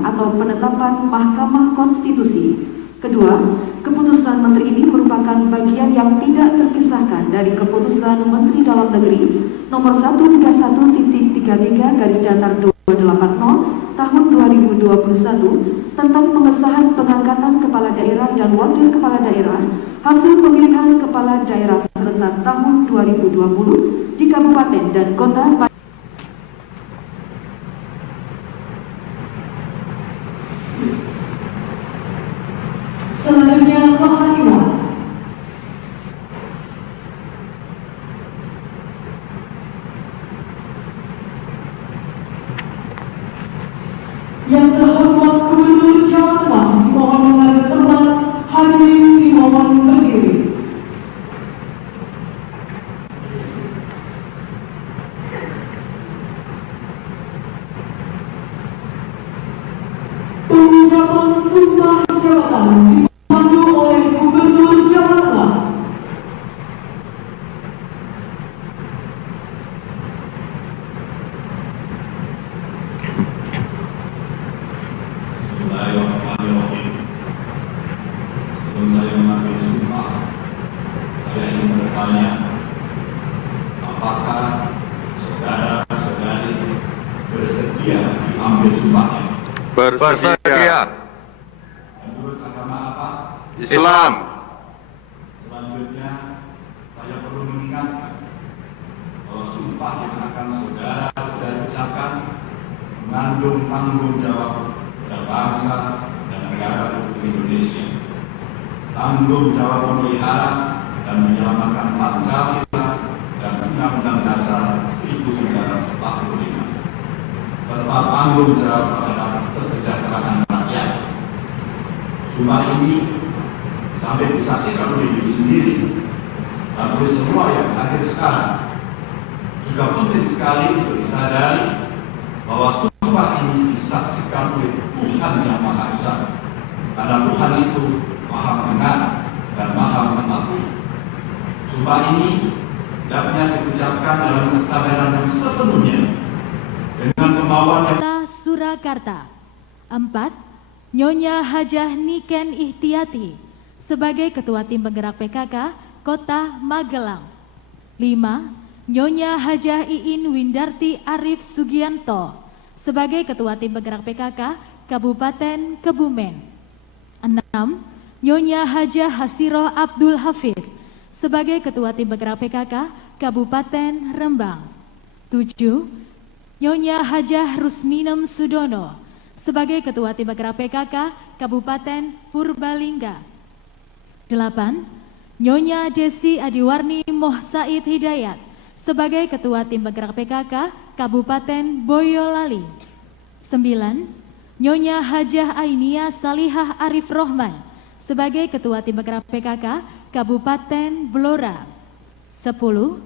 atau penetapan Mahkamah Konstitusi. Kedua, keputusan Menteri ini merupakan bagian yang tidak terpisahkan dari keputusan Menteri Dalam Negeri nomor 131.33/280 tahun 2021 tentang pengesahan pengangkatan kepala daerah dan wakil kepala daerah hasil pemilihan kepala daerah serentak tahun 2020 di kabupaten dan kota. Selanjutnya rohaniwan. Yang terhormat Gubernur Jawa Tengah dimohon menghadap tempat, hadirin dimohon berdiri. Pengucapan sumpah jabatan dipandu oleh Gubernur Jawa Tengah. Bismillahirrahmanirrahim. Sebelum saya mengambil sumpah, saya ingin bertanya, apakah saudara-saudari bersedia diambil sumpahnya? Bersedia. Menurut agama apa? Islam. Selanjutnya, saya perlu mengingatkan bahwa sumpah yang akan saudara-saudari ucapkan mengandung tanggung jawab pada bangsa dan negara Republik Indonesia. Tanggung jawab memelihara dan menyelamatkan Pancasila dan Undang-Undang Dasar 1945, serta tanggung jawab terhadap kesejahteraan rakyat. Sumpah ini sampai disaksikan oleh diri sendiri dan oleh semua yang hadir sekarang. Juga penting sekali untuk disadari bahwa sumpah ini disaksikan oleh Tuhan yang Maha Esa, karena Tuhan itu Maha Mendengar dan Maha Mengetahui. Sumpah ini hendaknya diucapkan dalam kesadaran yang sepenuhnya dengan kemauan yang Surakarta. 4. Nyonya Hajah Niken Ihtiyati sebagai Ketua Tim Penggerak PKK Kota Magelang. 5. Nyonya Hajah Iin Windarti Arif Sugianto sebagai Ketua Tim Penggerak PKK Kabupaten Kebumen. 6. Nyonya Hajah Hasiroh Abdul Hafid sebagai Ketua Tim Penggerak PKK Kabupaten Rembang. 7. Nyonya Hajah Rusminem Sudono sebagai Ketua Tim Penggerak PKK Kabupaten Purbalingga. 8. Nyonya Desi Adiwarni Moh Said Hidayat sebagai Ketua Tim Penggerak PKK Kabupaten Boyolali. 9. Nyonya Hajah Ainia Salihah Arif Rohman sebagai Ketua Tim Penggerak PKK Kabupaten Blora. 10.